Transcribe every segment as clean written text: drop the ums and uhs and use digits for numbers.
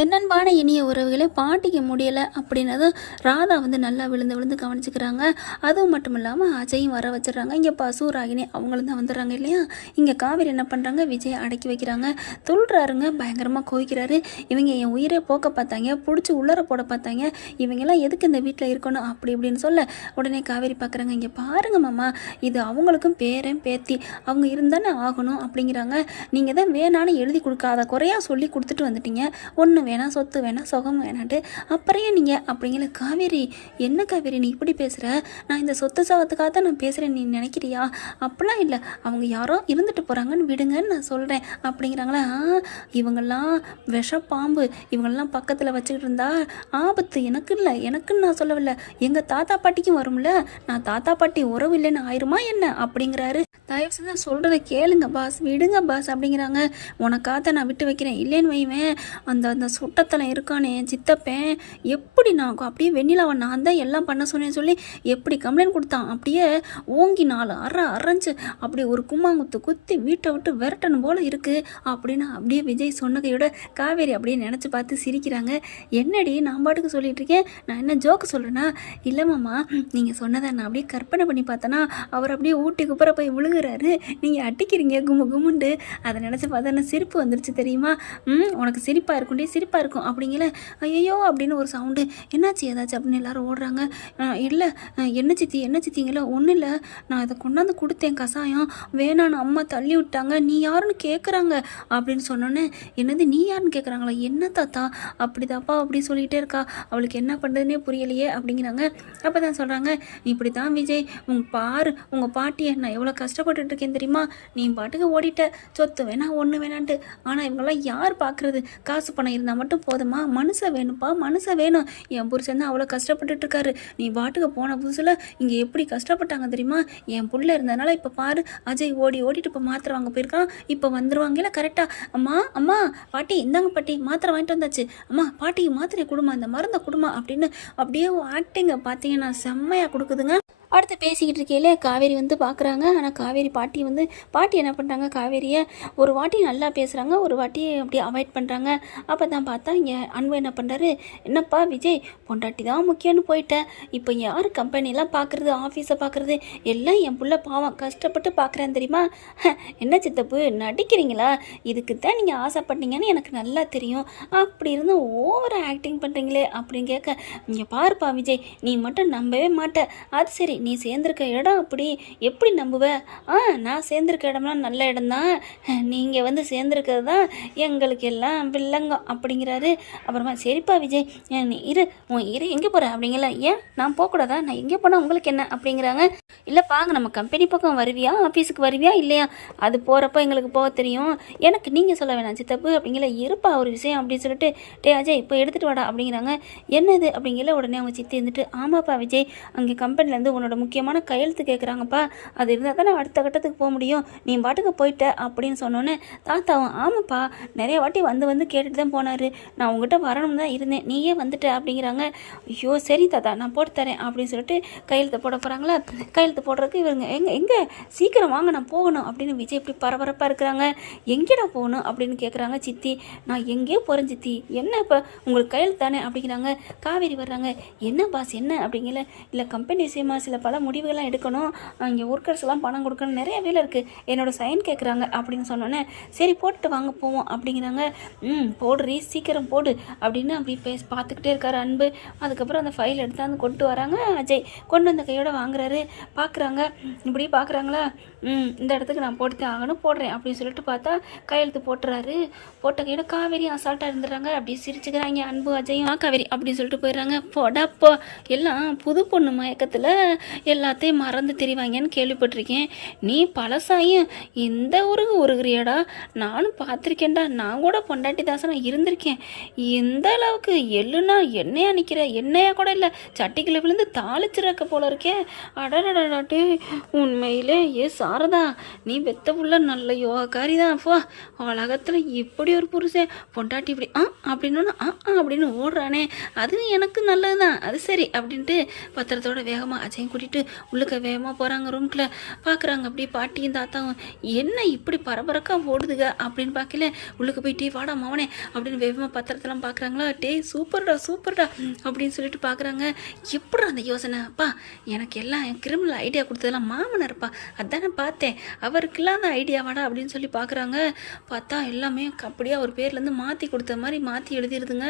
என்னன்பான இனிய உறவுகளை பாட்டிக்க முடியலை அப்படின்னதும் ராதா வந்து நல்லா விழுந்து விழுந்து கவனிச்சுக்கிறாங்க. அதுவும் மட்டும் இல்லாமல் அஜயும் வர வச்சிடறாங்க. இங்கே பசு ராகினி அவங்களும் தான் வந்துடுறாங்க இல்லையா. இங்கே காவேரி என்ன பண்ணுறாங்க, விஜய் அடக்கி வைக்கிறாங்க. துள்ளுறாருங்க, பயங்கரமாக கோவிக்கிறாரு. இவங்க என் உயிரை போக்க பார்த்தாங்க, பிடிச்சி உள்ளர போட பார்த்தாங்க, இவங்கெல்லாம் எதுக்கு இந்த வீட்டில் இருக்கணும் அப்படி இப்படின்னு சொல்ல உடனே காவேரி பார்க்குறாங்க. இங்கே பாருங்க மாமா, இது அவங்களுக்கும் பேரன் பேத்தி, அவங்க இருந்தானே ஆகணும் அப்படிங்கிறாங்க. நீங்கள் தான் வேணான்னு எழுதி கொடுக்காத குறையாக சொல்லி கொடுத்துட்டு வந்துட்டீங்க. ஒன்று வேணாம், சொத்து வேணாம், சுகம் வேணான்ட்டு அப்புறையே நீங்கள் அப்படிங்கிற. காவேரி, என்ன காவேரி நீ இப்படி பேசுகிற? நான் இந்த சொத்து சாகத்துக்காக தான் நான் பேசுகிறேன், நீ நினைக்கிறியா? அப்படிலாம் இல்லை, அவங்க யாரோ இருந்துட்டு போகிறாங்கன்னு விடுங்கன்னு நான் சொல்கிறேன் அப்படிங்கிறாங்களா. இவங்கெல்லாம் விஷ பாம்பு, இவங்கெல்லாம் பக்கத்தில் வச்சுக்கிட்டு இருந்தா ஆபத்து. எனக்கு இல்லை, எனக்குன்னு நான் சொல்லவில்லை, எங்கள் தாத்தா பாட்டிக்கும் வரும்ல. நான் தாத்தா பாட்டி உறவு இல்லைன்னு ஆயிருமா என்ன அப்படிங்கிறாரு. தயவு செஞ்சு சொல்கிறத கேளுங்க பாஸ், விடுங்க பாஸ் அப்படிங்கிறாங்க. உனக்காக நான் விட்டு வைக்கிறேன், இல்லைன்னு வைவேன் அந்த அந்த சுட்டத்தில் இருக்கானே சித்தப்பேன், எப்படி நான் அப்படியே வெண்ணிலாவை நான் தான் எல்லாம் பண்ண சொன்னேன்னு சொல்லி எப்படி கம்ப்ளைண்ட் கொடுத்தான், அப்படியே ஓங்கி 4 அரைஞ்சு அப்படி ஒரு கும்மாங்குத்து குத்தி வீட்டை விட்டு விரட்டணும் போல் இருக்குது அப்படின்னு அப்படியே விஜய் சொன்னதையோட காவேரி அப்படியே நினச்சி பார்த்து சிரிக்கிறாங்க. என்னடி நான் பாட்டுக்கு சொல்லிட்டு இருக்கேன், நான் என்ன ஜோக்கு சொல்கிறேன்னா? இல்லை மாமா, நீங்கள் சொன்னதை நான் அப்படியே கற்பனை பண்ணி பார்த்தேன்னா அவர் அப்படியே ஊட்டி குப்புற போய் விழுகிறாரு, நீங்கள் அட்டிக்கிறீங்க கும்மு கும்முண்டு. அதை நினச்சி பார்த்தா என்ன சிரிப்பு வந்துருச்சு தெரியுமா? உனக்கு சிரிப்பாக இருக்குண்டே, சிரிப்பாக இருக்கும் அப்படிங்கல. ஐயோ அப்படின்னு ஒரு சவுண்டு, என்னாச்சு ஏதாச்சும் அப்படின்னு எல்லாரும் ஓடுறாங்க. இல்லை என்ன சித்தி, என்ன சித்திங்களா? ஒன்றும் இல்லை, நான் இதை கொண்டாந்து கொடுத்தேன் கசாயம், வேணான்னு அம்மா தள்ளி விட்டாங்க, நீ யாருன்னு கேட்குறாங்க அப்படின்னு சொன்னோன்னே, என்னது நீ யாருன்னு கேட்குறாங்களா? என்ன தாத்தா அப்படிதாப்பா அப்படி சொல்லிகிட்டே இருக்கா, அவளுக்கு என்ன பண்ணுறதுனே புரியலையே அப்படிங்கிறாங்க. அப்போ தான் சொல்கிறாங்க, இப்படி தான் விஜய், உங்கள் பாட்டியை நான் எவ்வளோ கஷ்டப்பட்டுட்டு இருக்கேன் தெரியுமா? நீ பாட்டுக்கு ஓடிட்ட, சொத்து வேணா ஒன்று வேணான்ட்டு. ஆனால் இவங்கெல்லாம் யார் பார்க்குறது? காசு பணம் இருந்தால் மட்டும் போதுமா? மனுஷன் வேணும்ப்பா, மனுஷன் வேணும். என் புருஷன் தான் அவ்வளோ கஷ்டப்பட்டுட்டு இருக்காரு. நீ பாட்டுக்கு போன புதுசில் இங்கே எப்படி கஷ்டப்பட்டாங்க தெரியுமா? என் புள்ள இருந்ததுனால இப்போ பாரு, அஜய் ஓடிட்டு இப்போ மாத்திரை வாங்க போயிருக்கான், இப்போ வந்துடுவாங்கல்ல கரெக்டாக. அம்மா அம்மா பாட்டி இந்தாங்க பாட்டி, மாத்திரை வாங்கிட்டு வந்தாச்சு, அம்மா பாட்டிக்கு மாத்திரை கொடுமா, இந்த மருந்தை கொடுமா அப்படின்னு அப்படியே ஆக்டிங்க பார்த்தீங்கன்னா செம்மையாக கொடுக்குதுங்க. அடுத்து பேசிக்கிட்டு இருக்கையிலே காவேரி வந்து பார்க்குறாங்க. ஆனால் காவேரி பாட்டி என்ன பண்ணுறாங்க, காவேரியை ஒரு வாட்டி நல்லா பேசுகிறாங்க, ஒரு வாட்டி அப்படியே அவாய்ட் பண்ணுறாங்க. அப்போ தான் பார்த்தா இங்கே அன்பு என்ன பண்ணுறாரு, என்னப்பா விஜய், பொண்டாட்டி தான் முக்கியம்னு போயிட்டேன், இப்போ யார் கம்பெனிலாம் பார்க்குறது, ஆஃபீஸை பார்க்குறது எல்லாம் என் புள்ள பாவம் கஷ்டப்பட்டு பார்க்குறேன் தெரியுமா? என்ன சித்தப்பு நடிக்கிறீங்களா? இதுக்கு தான் நீங்கள் ஆசைப்பட்டீங்கன்னு எனக்கு நல்லா தெரியும், அப்படி இருந்து ஓவராக ஆக்டிங் பண்ணுறீங்களே அப்படின்னு கேட்க, இங்கே பாருப்பா விஜய், நீ மட்டும் நம்பவே மாட்டேன், அது சரி நீ சேர்ந்துருக்க இடம் அப்படி எப்படி நம்புவ? நான் சேர்ந்துருக்க இடம்லாம் நல்ல இடம்தான், நீங்கள் வந்து சேர்ந்துருக்கிறது தான் எங்களுக்கு எல்லாம் வில்லங்கம் அப்படிங்கிறாரு. அப்புறமா சரிப்பா விஜய், நீ இரு எங்கே போகிற அப்படிங்கல. ஏன் நான் போகக்கூடாதா? நான் எங்கே போனால் உங்களுக்கு என்ன அப்படிங்கிறாங்க. இல்லைப்பாங்க, நம்ம கம்பெனி பக்கம் வருவியா, ஆஃபீஸுக்கு வருவியா இல்லையா? அது போகிறப்ப எங்களுக்கு போக தெரியும், எனக்கு நீங்கள் சொல்ல வேணாம் சித்தப்பு அப்படிங்கல. இருப்பா ஒரு விஷயம் அப்படின்னு சொல்லிட்டு, அஜய் இப்போ எடுத்துகிட்டு வாடா அப்படிங்கிறாங்க. என்னது அப்படிங்கல. உடனே அவங்க சித்தி இருந்துட்டு, ஆமாப்பா விஜய், அங்கே கம்பெனிலேருந்து உன்னோட முக்கியமான கையெழுத்து கேட்குறாங்கப்பா, அது இருந்தால் தான் நான் அடுத்த கட்டத்துக்கு போக முடியும், நீ பாட்டுக்கு போயிட்ட அப்படின்னு சொன்னோன்னே தாத்தாவும், ஆமாப்பா நிறைய வாட்டி வந்து கேட்டுட்டு தான் போனார், நான் உங்ககிட்ட வரணும் தான் இருந்தேன், நீயே வந்துட்ட அப்படிங்கிறாங்க. ஐயோ சரி தாத்தா நான் போட்டு தரேன் அப்படின்னு சொல்லிட்டு கையெழுத்து போட போகிறாங்களா. கையெழுத்து போடுறதுக்கு இவங்க எங்கே சீக்கிரம் வாங்க நான் போகணும் அப்படின்னு விஜய் இப்படி பரபரப்பாக இருக்கிறாங்க. எங்கேடா போகணும் அப்படின்னு கேட்குறாங்க சித்தி. நான் எங்கேயோ போகிறேன் சித்தி, என்ன இப்போ உங்களுக்கு கையெழுத்து தானே அப்படிங்கிறாங்க. காவேரி வர்றாங்க. என்ன பாஸ் என்ன அப்படிங்கல. இல்லை கம்பெனி விஷயமா சில பல முடிவுகள்லாம் எடுக்கணும், இங்கே ஒர்க்கர்ஸ்லாம் பணம் கொடுக்கணும், நிறைய வேலை இருக்குது, என்னோடய சைன் கேட்குறாங்க அப்படின்னு சொன்னோன்னே, சரி போட்டு வாங்க போவோம் அப்படிங்கிறாங்க. போடுறீ சீக்கிரம் போடு அப்படின்னு அப்படி பார்த்துக்கிட்டே இருக்கார் அன்பு. அதுக்கப்புறம் அந்த ஃபைல் எடுத்தாந்து கொண்டு வராங்க. அஜய் கொண்டு வந்த கையோட வாங்குறாரு. பார்க்குறாங்க, இப்படி பார்க்குறாங்களா, இந்த இடத்துக்கு நான் போட்டு ஆகணும், போடுறேன் அப்படின்னு சொல்லிட்டு பார்த்தா கையெழுத்து போட்டுறாரு. போட்ட கையோட காவேரி அசால்ட்டாக இருந்துடுறாங்க. அப்படி சிரிச்சுக்கிறாங்க அன்பு அஜயும். காவேரி அப்படின்னு சொல்லிட்டு போயிடுறாங்க. போடாப்போ எல்லாம் புது பொண்ணு மயக்கத்தில் எல்லாத்தையும் மறந்து தெரிவாங்கன்னு கேள்விப்பட்டிருக்கேன், நீ பழசாயும் இந்த ஊருக்கு உருகிறியாடா, நானும் பார்த்துருக்கேன்டா, நான் கூட பொண்டாட்டி தாசனா இருந்திருக்கேன், இந்த அளவுக்கு எள்ளுனா எண்ணெயா நிற்கிற, எண்ணெயா கூட இல்லை சட்டிக்குள்ள விழுந்து தாளிச்சிருக்க போல இருக்கே, அடடடாட்டே உண்மையிலே சாரதா நீ பெத்த புள்ள நல்ல யோகாரி தான். அப்போ உலகத்தில் இப்படி ஒரு புருஷன் பொண்டாட்டி இப்படி அப்படின்னு அப்படின்னு ஓடுறானே, அது எனக்கு நல்லது தான், அது சரி அப்படின்ட்டு பத்திரத்தோட வேகமாக அஜயம் கூட்டிகிட்டு உள்ளுக்க வேகமாக போகிறாங்க. ரூம்குள்ளே பார்க்குறாங்க அப்படியே பாட்டியும் தாத்தாவும் என்ன இப்படி பரபரக்காக ஓடுதுங்க அப்படின்னு பார்க்கல. உள்ளுக்கு போய் டீ வாடா மவனே அப்படின்னு வேகமாக பத்திரத்தெல்லாம் பார்க்குறாங்களா. டே சூப்பர்டா சூப்பர்டா அப்படின்னு சொல்லிட்டு பார்க்குறாங்க. எப்படி அந்த யோசனை அப்பா எனக்கு எல்லாம் கிரிமினல் ஐடியா கொடுத்ததெல்லாம் மாமனார்ப்பா அதானே பார்த்தேன் அவருக்கெல்லாம் அந்த ஐடியாவாடா அப்படின்னு சொல்லி பார்க்குறாங்க. பார்த்தா எல்லாமே அப்படியே அவர் பேர்லேருந்து மாற்றி கொடுத்த மாதிரி மாற்றி எழுதிடுதுங்க.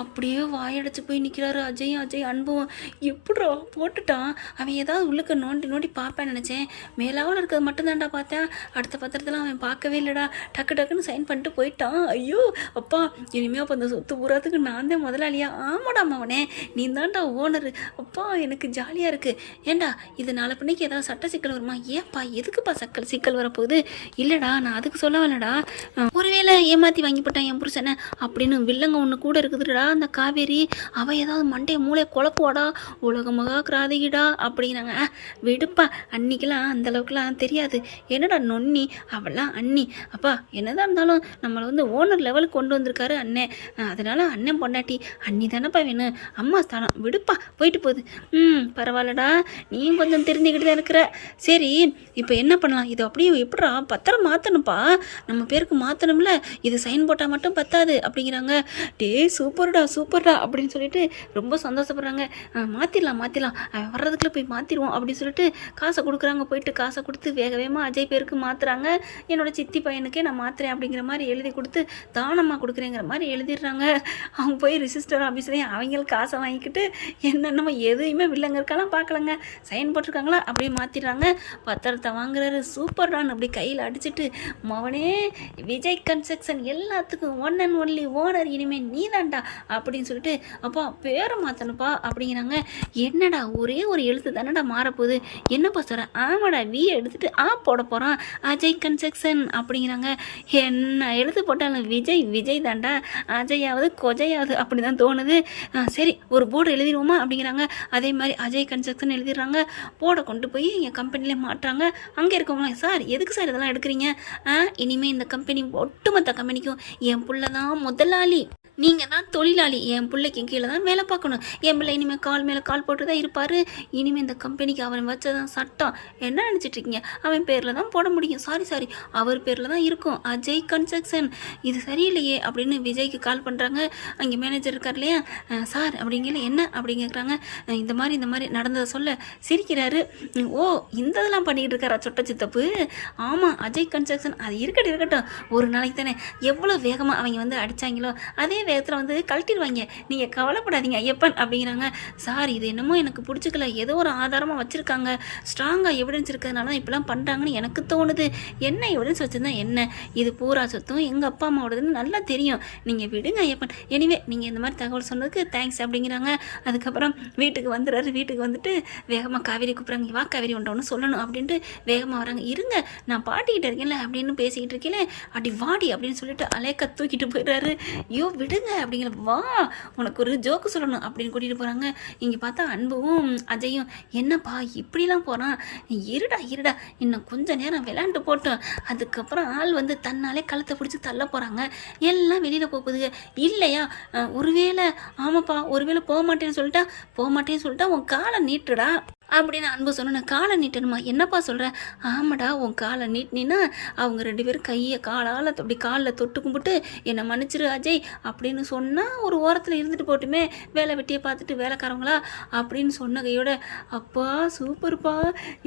அப்படியே வாயடைச்சு போய் நிற்கிறாரு அஜய் அன்பும். எப்படா போட்டுட்டான் அவன் ஏதாவது உள்ளுக்க நோண்டி நோண்டி பார்ப்பேன்னு நினச்சேன். மேலாவில் இருக்கிறது மட்டும்தான்டா பார்த்தேன். அடுத்த பத்திரத்தில் அவன் பார்க்கவே இல்லைடா. டக்குன்னு சைன் பண்ணிட்டு போயிட்டான். ஐயோ அப்பா இனிமேல் அப்போ அந்த சொத்து பூராத்துக்கு நான் தான் முதலாளியா? ஆமாடா அவனே நீ தான்டா ஓனரு. அப்பா எனக்கு ஜாலியாக இருக்குது. ஏண்டா இது நாளை பின்னைக்கு ஏதாவது சட்ட சிக்கல் வருமா? ஏப்பா எதுக்குப்பா சிக்கல் வரப்போகுது? இல்லைடா நான் அதுக்கு சொல்ல வரலடா. ஒருவேளை ஏமாற்றி வாங்கி போட்டான் என் புருஷனை அப்படின்னு வில்லங்க ஒன்று கூட இருக்குதுடா அந்த காவேரி. அவள் ஏதாவது மண்டைய மூளையை குழப்புவாடா உலகமாக கிராதிகிடா அப்படிங்கிறாங்க. விடுப்பா அன்னிக்கெல்லாம் அந்தளவுக்குலாம் தெரியாது. என்னடா நொன்னி அவெல்லாம் அண்ணி. அப்பா என்னதான் இருந்தாலும் நம்மளை வந்து ஓனர் லெவலுக்கு கொண்டு வந்திருக்காரு அண்ணன். அதனால அண்ணன் பொண்டாட்டி அண்ணி தானேப்பா வேணும். அம்மா ஸ்தானம் விடுப்பா போயிட்டு போகுது. பரவாயில்லடா நீயும் கொஞ்சம் தெரிஞ்சுக்கிட்டு தான் இருக்கிற. சரி இப்போ என்ன பண்ணலாம்? இது அப்படியே எப்படா பத்திரம் மாற்றணும்ப்பா நம்ம பேருக்கு மாற்றணும்ல. இது சைன் போட்டால் மட்டும் பத்தாது அப்படிங்கிறாங்க. டே சூப்பர்டா அப்படின்னு சொல்லிட்டு ரொம்ப சந்தோஷப்படுறாங்க. மாற்றிடலாம் வர்றதுக்குள்ளே போய் மாற்றிடுவோம் அப்படின்னு சொல்லிட்டு காசை கொடுக்குறாங்க. போயிட்டு காசை கொடுத்து வேகமாக அஜய் பேருக்கு மாற்றுறாங்க. என்னோடய சித்தி பையனுக்கே நான் மாற்றுறேன் அப்படிங்கிற மாதிரி எழுதி கொடுத்து தானமாக கொடுக்குறேங்கிற மாதிரி எழுதிடுறாங்க. அவங்க போய் ரிஜிஸ்டர் ஆஃபீஸ்லேயும் அவங்களுக்கு காசை வாங்கிக்கிட்டு என்னென்னமோ எதுவுமே வில்லங்க இருக்கலாம் பார்க்கலங்க. சைன் போட்டிருக்காங்களா அப்படியே மாற்றிடுறாங்க. பத்திரத்தை வாங்குறாரு. சூப்பர்டான்னு அப்படி கையில் அடிச்சுட்டு மவனே விஜய் கன்ஸ்ட்ரக்ஷன் எல்லாத்துக்கும் ஒன் அண்ட் ஒன்லி ஓனர் இனிமேல் நீ தான்டா அப்படின்னு சொல்லிட்டு அப்பா பேரை மாற்றணுப்பா அப்படிங்கிறாங்க. என்னடா ஒரே ஒரு எழுத்து தானடா மாறப்போகுது என்னப்பா சொல்கிறேன்? ஆமாடா வி எடுத்துட்டு போட போகிறான் அஜய் கன்ஸ்ட்ரக்ஷன் அப்படிங்கிறாங்க. என்ன எழுத்து போட்டாலும் விஜய் தான்டா. அஜயாவது கொஜையாவது அப்படி தான் தோணுது. சரி ஒரு போர்டு எழுதிடுவோமா அப்படிங்கிறாங்க. அதே மாதிரி அஜய் கன்ஸ்ட்ரக்ஷன் எழுதிடுறாங்க. போர்டை கொண்டு போய் எங்கள் கம்பெனிலே மாட்டுறாங்க. அங்கே இருக்கவங்க சார் எதுக்கு சார் இதெல்லாம் எடுக்கிறீங்க? இனிமேல் இந்த கம்பெனி ஒட்டுமொத்த கம்பெனிக்கும் என் புள்ள தான் முதலாளி, நீங்கள் தான் தொழிலாளி. என் பிள்ளைக்கு கீழே தான் வேலை பார்க்கணும். என் பிள்ளை இனிமேல் கால் மேலே கால் போட்டு தான் இருப்பார். இனிமேல் இந்த கம்பெனிக்கு அவன் வச்சதான் சட்டம். என்ன நினச்சிட்ருக்கீங்க? அவன் பேரில் தான் போட முடியும். சாரி அவர் பேரில் தான் இருக்கும் அஜய் கன்ஸ்ட்ரக்ஷன். இது சரியில்லையே அப்படின்னு விஜய்க்கு கால் பண்ணுறாங்க. அங்கே மேனேஜர் இருக்கார் இல்லையா சார் அப்படிங்கிற என்ன அப்படிங்கிறாங்க. இந்த மாதிரி நடந்ததை சொல்ல சிரிக்கிறாரு. ஓ இந்த இதெல்லாம் பண்ணிக்கிட்டு இருக்காரா சொட்ட சித்தப்பு? ஆமாம் அஜய் கன்ஸ்ட்ரக்ஷன். அது இருக்கட்டும் ஒரு நாளைக்கு தானே. எவ்வளோ வேகமாக அவங்க வந்து அடித்தாங்களோ அதே வேகத்தில் வந்து கழட்டிடுவாங்க. நீங்கள் கவலைப்படாதீங்க ஐயப்பன் அப்படிங்கிறாங்க. சார் இது என்னமோ எனக்கு பிடிச்சிக்கல. ஏதோ ஒரு ஆதாரமாக வச்சுருக்காங்க. ஸ்ட்ராங்காக எவிடன்ஸ் இருக்கிறதுனால தான் இப்படிலாம் பண்ணுறாங்கன்னு எனக்கு தோணுது. என்ன எவிடன்ஸ் வச்சுருந்தா என்ன? இது பூரா சொத்தும் எங்கள் அப்பா அம்மாவோடதுன்னு நல்லா தெரியும். நீங்கள் விடுங்க ஐயப்பன். எனிவே நீங்கள் இந்த மாதிரி தகவல் சொன்னதுக்கு தேங்க்ஸ் அப்படிங்கிறாங்க. அதுக்கப்புறம் வீட்டுக்கு வந்துடுறாரு. வீட்டுக்கு வந்துட்டு வேகமாக காவேரி கூப்பிட்றாங்க. வா காவேரி ஒன்று சொல்லணும் அப்படின்ட்டு வேகமாக வராங்க. இருங்க நான் பாட்டிக்கிட்ட இருக்கேன்ல அப்படின்னு பேசிக்கிட்டு இருக்கேன். அப்படி வாடி அப்படின்னு சொல்லிட்டு அலேக்கா தூக்கிட்டு போயிடுறாரு. ஐயோ விடுங்க அப்படிங்கிற. வா உனக்கு ஒரு ஜோக்கு சொல்லணும் அப்படின்னு கூட்டிகிட்டு போகிறாங்க. இங்கே பார்த்தா அன்பும் அஜயும் என்னப்பா இப்படிலாம் போகிறான்? இருடா இன்னும் கொஞ்சம் நேரம் விளையாண்டு போட்டோம். அதுக்கப்புறம் ஆள் வந்து தன்னாலே கழுத்தை பிடிச்சி தள்ள போகிறாங்க. எல்லாம் வெளியில் போகுதுங்க. இல்லையா ஒருவேளை ஆமாப்பா ஒருவேளை போக மாட்டேன்னு சொல்லிட்டா உன் காலை நீட்டுடா அப்படின்னு அன்பு சொன்ன. காலை நீட்டணுமா? என்னப்பா சொல்கிற? ஆமாடா உன் காலை நீட்டினா அவங்க 2 பேரும் கையை காலால் அப்படி காலில் தொட்டு கும்பிட்டு என்னை மன்னிச்சிரு அஜய் அப்படின்னு சொன்னால் ஒரு ஓரத்தில் இருந்துட்டு போட்டுமே வேலை வெட்டியை பார்த்துட்டு வேலைக்காரங்களா அப்படின்னு சொன்ன கையோட அப்பா சூப்பர்ப்பா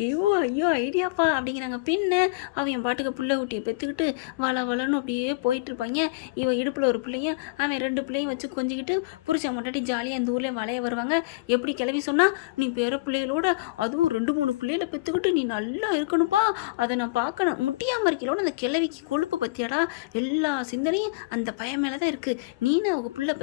ஐயோ ஐடியாப்பா அப்படிங்கிறாங்க. பின்ன அவன் பாட்டுக்கு புள்ள ஊட்டியை பெற்றுக்கிட்டு வளன்னு அப்படியே போயிட்டுருப்பாங்க. இவன் இடுப்பில் ஒரு பிள்ளையும் அவன் 2 பிள்ளையும் வச்சு கொஞ்சிக்கிட்டு புருஷன் முன்னாடி ஜாலியாக இந்த ஊர்லேயே வளைய வருவாங்க. எப்படி கிளவி சொன்னால் நீ பேர பிள்ளைகளோட அதுவும் 2-3 பிள்ளைகளை பெற்றுக்கிட்டு நீ நல்லா இருக்கணும்ப்பா. அதை நான் பார்க்கணும். முட்டியாமல் இருக்கலோட அந்த கிழவிக்கு கொழுப்பு பற்றியாடா எல்லா சிந்தனையும் அந்த பையன் மேலே தான் இருக்குது. நீனு அவங்க பிள்ளை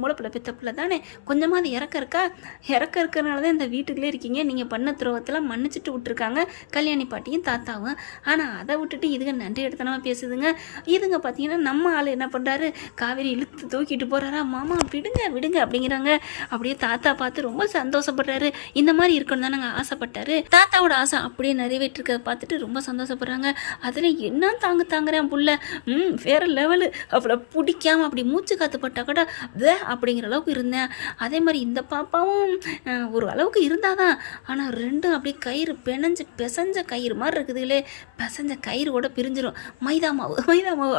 மூளைப்பிள்ளை பெற்ற பிள்ளை தானே. கொஞ்சமாக அது இறக்க இருக்கிறனால தான் இந்த வீட்டுக்குள்ளே இருக்கீங்க. நீங்கள் பண்ண துரோகத்தெல்லாம் மன்னிச்சுட்டு விட்டுருக்காங்க கல்யாணி பாட்டியும் தாத்தாவும். ஆனால் அதை விட்டுட்டு இதுங்க நன்றி எடுத்தனமாக பேசுதுங்க. இதுங்க பார்த்தீங்கன்னா நம்ம ஆள் என்ன பண்ணுறாரு காவேரி இழுத்து தூக்கிட்டு போகிறாரா. மாமா விடுங்க அப்படிங்கிறாங்க. அப்படியே தாத்தா பார்த்து ரொம்ப சந்தோஷப்படுறாரு. இந்த மாதிரி இருக்கணும் தானே தானங்க ஆசைப்பட்டாரு. தாத்தாவோட ஆசை அப்படியே நிறைவேற்றிருக்கிறத பார்த்துட்டு ரொம்ப சந்தோஷப்படுறாங்க. அதில் என்ன தாங்குறேன் புள்ள, வேற லெவலு. அவளை பிடிக்காம அப்படி மூச்சு காத்து பட்டா கூட அப்படிங்கிற அளவுக்கு இருந்தேன். அதே மாதிரி இந்த பாப்பாவும் ஒரு அளவுக்கு இருந்தாதான். ஆனால் ரெண்டும் அப்படியே கயிறு பிசைஞ்ச கயிறு மாதிரி இருக்குதுங்களே. பிசைஞ்ச கயிறு கூட பிரிஞ்சிடும். மைதா மாவு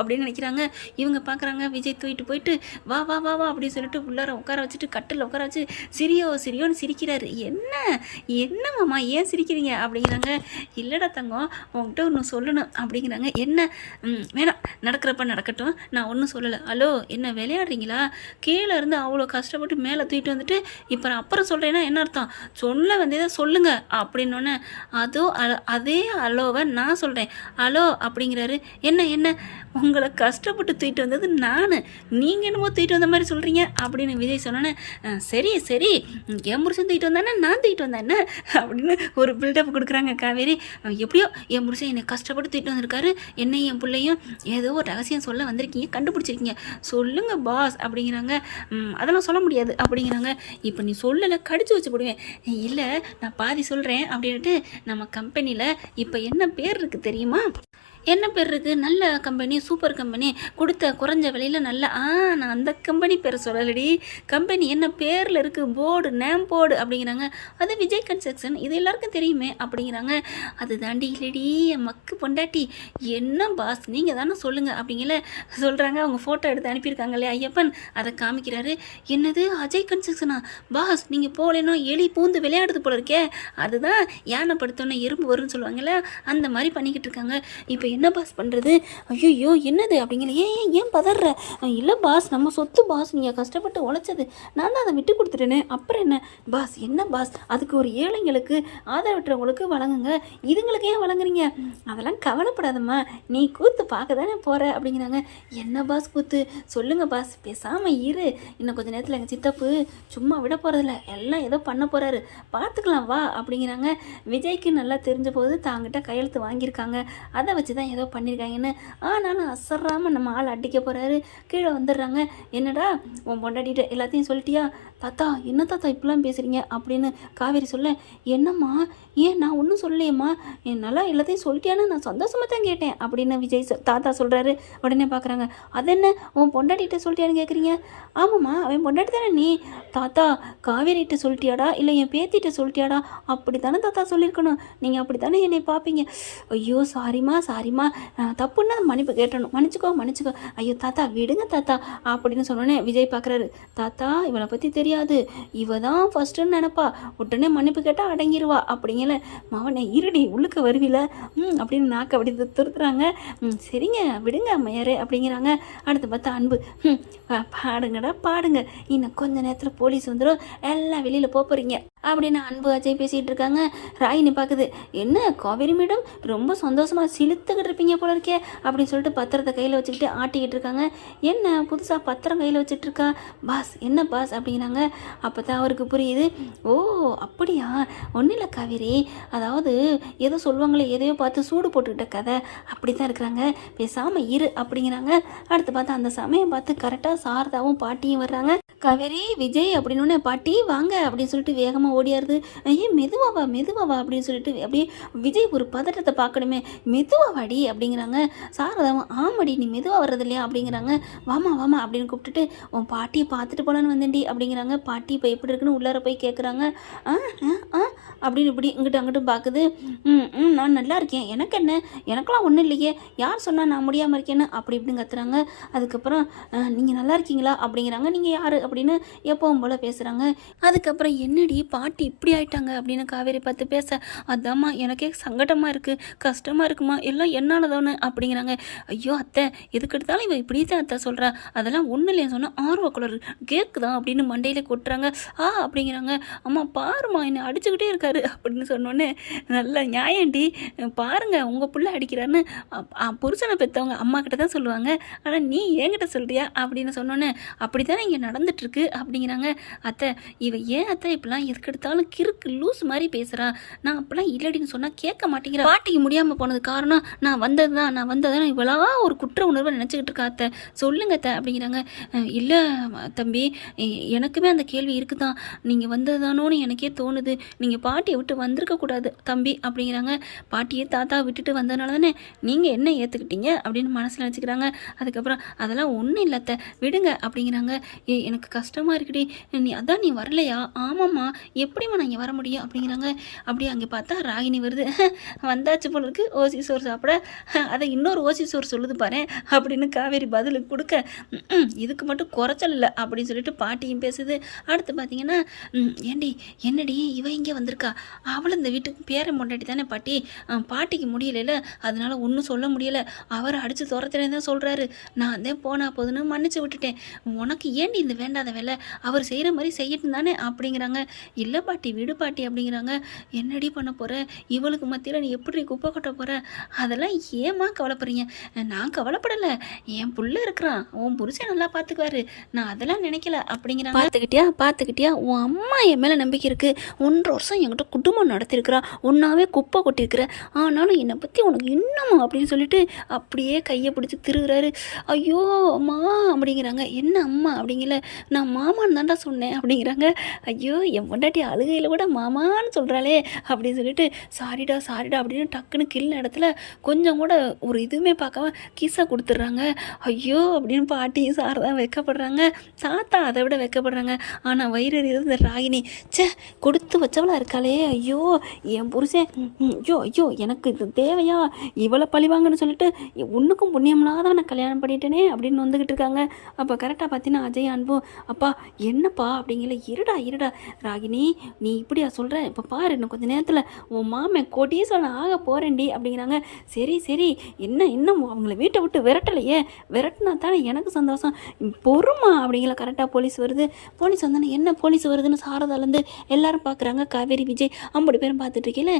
அப்படின்னு நினைக்கிறாங்க. இவங்க பார்க்குறாங்க. விஜய் தூக்கிட்டு போயிட்டு வா வா வா வா அப்படின்னு சொல்லிட்டு உள்ளார உட்கார வச்சுட்டு கட்டில் உட்கார வச்சு சிரியோன்னு சிரிக்கிறாரு. என்ன மாமா ஏன் சிரிக்கிறீங்க அப்படிங்கிறாங்க. இல்லைடா தங்கம், உங்கள்கிட்ட ஒன்று சொல்லணும் அப்படிங்கிறாங்க. என்ன? வேணாம், நடக்கிறப்ப நடக்கட்டும், நான் ஒன்றும் சொல்லலை. ஹலோ, என்ன விளையாடுறீங்களா? கீழே இருந்து அவ்வளோ கஷ்டப்பட்டு மேலே தூக்கிட்டு வந்துட்டு இப்போ நான் அப்புறம் சொல்கிறேன்னா என்ன அர்த்தம்? சொல்ல வந்ததை சொல்லுங்க அப்படின்னோடனே அதே அலோவை நான் சொல்கிறேன். அலோ அப்படிங்கிறாரு. என்ன உங்களை கஷ்டப்பட்டு தூக்கிட்டு வந்தது நான், நீங்கள் என்னமோ தூக்கிட்டு வந்த மாதிரி சொல்கிறீங்க அப்படின்னு விஜய் சொன்னோன்னே, சரி என் புருஷன் தூக்கிட்டு வந்தானே நான் தூக்கிட்டு வந்தேன் அப்படின்னு ஒரு பில்டப் கொடுக்குறாங்க காவேரி. எப்படியோ என் புருஷன் என்னை கஷ்டப்பட்டு தூக்கிட்டு வந்திருக்காரு, என்னையும் என் பிள்ளையும் ஏதோ ஒரு ரகசியம் சொல்ல வந்திருக்கீங்க, கண்டுபிடிச்சிருக்கீங்க, சொல்லுங்க பாஸ் அப்படிங்கிறாங்க. அதெல்லாம் சொல்ல முடியாது அப்படிங்கிறாங்க. இப்போ நீ சொல்லலை கடிச்சு வச்சு போடுவேன். இல்லை நான் பாதி சொல்கிறேன் அப்படின்ட்டு நம்ம கம்பெனியில் இப்போ என்ன பேர் இருக்குது தெரியுமா? என்ன பேர் இருக்குது? நல்ல கம்பெனி, சூப்பர் கம்பெனி, கொடுத்த குறைஞ்ச விலையில் நல்ல. நான் அந்த கம்பெனி பேர் சொல்லலடி. கம்பெனி என்ன பேரில் இருக்குது, நேம் போர்டு அப்படிங்கிறாங்க. அது விஜய் கன்ஸ்ட்ரக்ஷன், இது எல்லாருக்கும் தெரியுமே அப்படிங்கிறாங்க. அது தாண்டி இல்லடி என் மக்கு பொண்டாட்டி. என்ன பாஸ் நீங்கள் தானே சொல்லுங்கள் அப்படிங்கல சொல்கிறாங்க. அவங்க ஃபோட்டோ எடுத்து அனுப்பியிருக்காங்களே ஐயப்பன், அதை காமிக்கிறாரு. என்னது அஜய் கன்ஸ்ட்ரக்ஷனா பாஸ்? நீங்கள் போகலன்னா எலி பூந்து விளையாடுது போல இருக்கே, அதுதான் யானை படுத்தோன்னே எறும்பு வரும்னு சொல்லுவாங்கள்ல, அந்த மாதிரி பண்ணிக்கிட்டு இருக்காங்க. இப்போ என்ன பாஸ் பண்ணுறது? ஐயோ என்னது அப்படிங்கிற. ஏன் பதற? இல்லை பாஸ், நம்ம சொத்து பாஸ், நீங்கள் கஷ்டப்பட்டு உழைச்சது, நான் தான் அதை விட்டு கொடுத்துட்டேனே, அப்புறம் என்ன பாஸ்? என்ன பாஸ், அதுக்கு ஒரு ஏழைங்களுக்கு ஆதரவற்றவங்களுக்கு வழங்குங்க, இதுங்களுக்கு ஏன் வழங்குறீங்க? அதெல்லாம் கவலைப்படாதம்மா, நீ கூத்து பார்க்க தானே போகிற அப்படிங்கிறாங்க. என்ன பாஸ் கூத்து? சொல்லுங்க பாஸ், பேசாமல் இரு. இன்னும் கொஞ்சம் நேரத்தில் எங்கள் சித்தப்பு சும்மா விட போகிறதில்ல, எல்லாம் ஏதோ பண்ண போகிறாரு, பார்த்துக்கலாம் வா அப்படிங்கிறாங்க. விஜய்க்கு நல்லா தெரிஞ்ச போது தாங்கிட்ட கையெழுத்து வாங்கியிருக்காங்க, அதை வச்சு தான் ஏதோ பண்ணியிருக்காங்கன்னு. ஆனாலும் அசராமல் நம்ம ஆள் அடிக்க போகிறாரு. கீழே வந்துடுறாங்க. என்னடா உன் பொண்டாட்டிகிட்ட எல்லாத்தையும் சொல்லிட்டியா? தாத்தா என்ன தாத்தா இப்படிலாம் பேசுகிறீங்க அப்படின்னு காவேரி சொல்ல, என்னம்மா ஏன் நான் ஒன்றும் சொல்லலையம்மா, என்னால் எல்லாத்தையும் சொல்லிட்டியான்னு நான் சந்தோஷமாக தான் கேட்டேன் அப்படின்னு விஜய் தாத்தா சொல்கிறாரு. உடனே பார்க்குறாங்க. அது என்ன உன் பொண்டாட்டிகிட்ட சொல்லிட்டியான்னு கேட்குறீங்க? ஆமாம்மா அவன் பொண்டாட்டி தானே நீ. தாத்தா காவேரிகிட்ட சொல்லிட்டியாடா இல்லை என் பேத்திகிட்ட சொல்லிட்டியாடா? அப்படி தானே தாத்தா சொல்லியிருக்கணும், நீங்கள் அப்படி தானே என்னை பார்ப்பீங்க. ஐயோ சாரிம்மா தப்புன்னா மன்னிப்பு கேட்டணும், மன்னிச்சுக்கோ. ஐயோ தாத்தா விடுங்க தாத்தா அப்படின்னு சொன்னோன்னே விஜய் பார்க்குறாரு. தாத்தா இவளை பற்றி தெரியாது, இவ தான் ஃபஸ்ட்டுன்னு நினப்பா, உடனே மன்னிப்பு கேட்டால் அடங்கிடுவா அப்படிங்கல. மவனை இருடி உள்ளுக்க வருவில அப்படின்னு நாக்க அப்படி துருத்துறாங்க. சரிங்க விடுங்க அம்மையாரே அப்படிங்கிறாங்க. அடுத்து பார்த்தா அன்பு, பாடுங்க, இன்னும் கொஞ்ச நேரத்தில் போலீஸ் வந்துடும், எல்லாம் வெளியில் போகிறீங்க அப்படின்னு அன்பு அஜய் பேசிகிட்டு இருக்காங்க. ராயினி பார்க்குது. என்ன காவேரி மேடம் ரொம்ப சந்தோஷமாக சிலுத்துக்கிட்டு இருப்பீங்க போல இருக்கே அப்படின்னு சொல்லிட்டு பத்திரத்தை கையில் வச்சுக்கிட்டு ஆட்டிக்கிட்டு இருக்காங்க. என்ன புதுசாக பத்திரம் கையில் வச்சுட்ருக்கா பாஸ்? என்ன பாஸ் அப்படிங்கிறாங்க. அப்போ தான் அவருக்கு புரியுது. ஓ அப்படியா, ஒன்றும் இல்லை காவேரி, அதாவது ஏதோ சொல்லுவாங்களே எதையோ பார்த்து சூடு போட்டுக்கிட்ட கதை அப்படி தான் இருக்கிறாங்க, பேசாமல் இரு அப்படிங்கிறாங்க. அடுத்து பார்த்தா அந்த சமயம் பார்த்து கரெக்டாக சாரதாவும் பாட்டியும் வர்றாங்க. காவேரி விஜய் அப்படின்னு பாட்டி வாங்க அப்படின்னு சொல்லிட்டு வேகமாக ஓடியாருது. ஏன் மெதுவாவா அப்படின்னு சொல்லிட்டு அப்படியே விஜய் ஒரு பதட்டத்தை பார்க்கணுமே, மெதுவாடி அப்படிங்கிறாங்க. சாரதாவும் ஆமாடி நீ மெதுவாக வர்றது இல்லையா அப்படிங்கிறாங்க. வாமா அப்படின்னு கூப்பிட்டுட்டு உன் பாட்டியை பார்த்துட்டு போலான்னு வந்தேன்டி அப்படிங்கிறாங்க. பாட்டி இப்போ எப்படி இருக்குன்னு உள்ளார போய் கேட்குறாங்க. அப்படின்னு இப்படி இங்கிட்ட அங்கிட்டும் பார்க்குது. நான் நல்லா இருக்கேன், எனக்கு என்ன, எனக்கெல்லாம் ஒன்றும் இல்லையே, யார் சொன்னால் நான் முடியாமல் இருக்கேன்னு அப்படி இப்படின்னு கத்துறாங்க. அதுக்கப்புறம் நீங்கள் நல்லா இருக்கீங்களா அப்படிங்கிறாங்க. நீங்கள் யார் அப்படின்னு எப்பவும் போல் பேசுகிறாங்க. அதுக்கப்புறம் என்னடி பாட்டி இப்படி ஆயிட்டாங்க அப்படின்னு காவேரி பார்த்து பேச, அதாம்மா எனக்கே சங்கடமாக இருக்குது, கஷ்டமாக இருக்குமா, எல்லாம் என்னாலதானே அப்படிங்கிறாங்க. ஐயோ அத்தை எதுக்கு எடுத்தாலும் இவ இப்படி தான் அத்தை சொல்கிறா, அதெல்லாம் ஒன்றும் இல்லைன்னு சொன்னால் ஆர்வக்குளர் கேட்குதான் அப்படின்னு மண்டையில் கொட்டுறாங்க. அப்படிங்கிறாங்க. அம்மா பாருமா என்னை அடிச்சுக்கிட்டே இருக்காரு அப்படின்னு சொன்னோன்னே, நல்ல நியாயண்டி பாருங்கள் உங்கள் பிள்ளை அடிக்கிறான்னு புருஷனை பெற்றவங்க அம்மா கிட்ட தான் சொல்லுவாங்க, ஆனால் நீ என்கிட்ட சொல்கிறியா அப்படின்னு சொன்னோன்னே, அப்படி தானே இங்கே நடந்துட்டு இருக்கு அப்படிங்கிறாங்க. அத்தை இவ ஏன் அத்தை இப்படிலாம் எதுக்கு எடுத்தாலும் கிறுக்கு லூஸ் மாதிரி பேசுகிறா, நான் அப்பெல்லாம் இல்லடின்னு சொன்னால் கேட்க மாட்டேங்கிறா, பாட்டிக்கு முடியாமல் போனது காரணம் நான் வந்தது தான் இவளா ஒரு குற்ற உணர்வை நினச்சிக்கிட்டு இருக்கா அத்தை, சொல்லுங்க அத்தை அப்படிங்கிறாங்க. இல்லை தம்பி, எனக்குமே அந்த கேள்வி இருக்குதான், நீங்கள் வந்தது தானோன்னு எனக்கே தோணுது, நீங்கள் பாட்டியை விட்டு வந்திருக்கக்கூடாது தம்பி அப்படிங்கிறாங்க. பாட்டியை தாத்தா விட்டுட்டு வந்ததுனால தானே நீங்கள் என்ன ஏற்றுக்கிட்டீங்க அப்படின்னு மனசில் நினச்சிக்கிறாங்க. அதுக்கப்புறம் அதெல்லாம் ஒன்றும் இல்லத்த விடுங்க அப்படிங்கிறாங்க. எனக்கு கஷ்டமாக இருக்குடி, நீ வரலையா? ஆமாம்மா, எப்படிம்மா நான் இங்கே வர முடியும் அப்படிங்கிறாங்க. அப்படியே அங்கே பார்த்தா ராகினி வருது. வந்தாச்சு போல இருக்கு ஓசி சோறு சாப்பிட, அதை இன்னொரு ஓசி சோறு சொல்லுது பாரு அப்படின்னு காவேரி பதிலுக்கு கொடுக்க, இதுக்கு மட்டும் குறைச்சல் இல்லை அப்படின்னு சொல்லிட்டு பாட்டியும் பேசுது. அடுத்து பார்த்தீங்கன்னா, என்னடி இவ இங்கே வந்திருக்கா, அவள் இந்த வீட்டுக்கு பேரை முன்னாடி தானே பாட்டி, பாட்டிக்கு முடியல, அதனால ஒன்றும் சொல்ல முடியலை, அவர் அடித்து துரத்துனே தான் சொல்கிறாரு, நான் தான் போனா போதுன்னு மன்னிச்சு விட்டுட்டேன், உனக்கு ஏண்டி இந்த வேண்டாத வேலை, அவர் செய்கிற மாதிரி செய்யட்டும் தானே அப்படிங்கிறாங்க. இல்லை பாட்டி விடு பாட்டி அப்படிங்கிறாங்க. என்னடி பண்ண போகிற, இவளுக்கு மத்தியில் நீ எப்படி குப்பை கொட்ட போகிற, அதெல்லாம் ஏமா கவலைப்படுறீங்க, நான் கவலைப்படலை, என் புள்ள இருக்கிறான், உன் புருஷன் நல்லா பார்த்துக்குவாரு, நான் அதெல்லாம் நினைக்கல அப்படிங்கிறாங்க. பார்த்துக்கிட்டியா உன் அம்மா என் மேலே நம்பிக்கை இருக்குது, 1.5 வருஷம் என்கிட்ட குடும்பம் நடத்திருக்கிறா, ஒன்றாவே குப்பை கொட்டியிருக்கிற, ஆனாலும் என்னை பற்றி உனக்கு இன்னமும் அப்படின்னு சொல்லிட்டு அப்படியே கையை பிடிச்சி திருகுறாரு. ஐயோ அம்மா அப்படிங்கிறாங்க. என்ன அம்மா அப்படிங்கல, நான் மாமான்னு தாண்டா சொன்னேன் அப்படிங்கிறாங்க. ஐயோ என் பொண்டாட்டி அழுகையில் கூட மாமான்னு சொல்கிறாளே அப்படின்னு சொல்லிட்டு சாரிடா அப்படின்னு டக்குன்னு கிள்ள இடத்துல கொஞ்சம் கூட ஒரு இதுவுமே பார்க்காம கிஸ்ஸாக கொடுத்துட்றாங்க. ஐயோ அப்படின்னு பாட்டியும் சாரதான் வெக்கப்படுறாங்க, தாத்தா அதை விட வெக்கப்படுறாங்க. ஆனால் வயிறு இந்த ராகினி கொடுத்து வச்சவளா இருக்காளே, ஐயோ என் புருஷன், ஐயோ எனக்கு இது தேவையா, இவளை பழிவாங்கன்னு சொல்லிட்டு ஒன்றுக்கும் புண்ணியம்லாதவனை கல்யாணம் பண்ணிட்டேனே அப்படின்னு வந்துக்கிட்டு இருக்காங்க. அப்போ கரெக்டாக பார்த்தீங்கன்னா அஜய் அன்பும், அப்பா என்னப்பா அப்படிங்கல, இருடா ராகினி நீ இப்படியா சொல்கிற, இப்போ பாரு இன்னும் கொஞ்சம் நேரத்தில் உன் மாமன் கோட்டீஸ்வரன் ஆக போகிறேன்டி அப்படிங்கிறாங்க. சரி என்ன இன்னும் அவங்கள வீட்டை விட்டு விரட்டலையே, விரட்டினா தானே எனக்கு சந்தோஷம், பொறுமா அப்படிங்கிற. கரெக்டாக போலீஸ் வந்தோன்னே என்ன போலீஸ் வருதுன்னு சாரதாலேருந்து எல்லாரும் பார்க்குறாங்க. காவேரி விஜய் 50 பேரும் பார்த்துட்டு இருக்கீங்களே,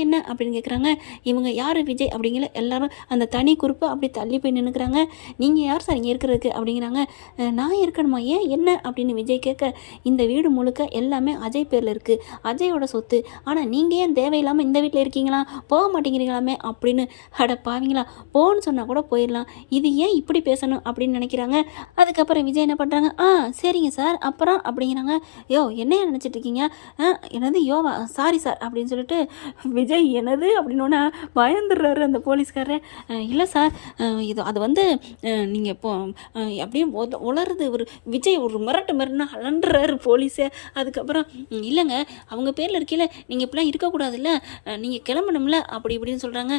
என்ன அப்படின்னு கேட்குறாங்க. இவங்க யார் விஜய் அப்படிங்கிற, எல்லாரும் அந்த தனி குறிப்பு அப்படி தள்ளி போய் நின்றுக்கிறாங்க. நீங்கள் யார் சார் இங்கே இருக்கிறதுக்கு அப்படிங்கிறாங்க. நான் இருக்கணுமா, ஏன் என்ன அப்படின்னு விஜய் கேட்க, இந்த வீடு முழுக்க எல்லாமே அஜய் பேரில் இருக்குது, அஜயோட சொத்து, ஆனால் நீங்கள் ஏன் தேவையில்லாமல் இந்த வீட்டில் இருக்கீங்களா, போக மாட்டேங்கிறீங்களாமே அப்படின்னு. அட பாவீங்களா, போன்னு சொன்னால் கூட போயிடலாம், இது ஏன் இப்படி பேசணும் அப்படின்னு நினைக்கிறாங்க. அதுக்கப்புறம் விஜய் என்ன பண்ணுறாங்க, சரிங்க சார் அப்புறம் அப்படிங்கிறாங்க. என்ன நினச்சிட்டு இருக்கீங்க, என்னது யோவா, சாரி சார் அப்படின்னு சொல்லிட்டு விஜய் என்னது அப்படின்னோன்னா பயந்துடுறாரு அந்த போலீஸ்காரர். இல்லை சார் அது வந்து நீங்கள் இப்போ அப்படியே உளருது ஒரு விஜய், ஒரு மிரட்டுனா அலண்டுறாரு போலீஸை. அதுக்கப்புறம் இல்லைங்க அவங்க பேரில் இருக்கையில் நீங்கள் இப்படிலாம் இருக்கக்கூடாதுல்ல, நீங்கள் கிளம்பணும்ல அப்படி இப்படின்னு சொல்கிறாங்க.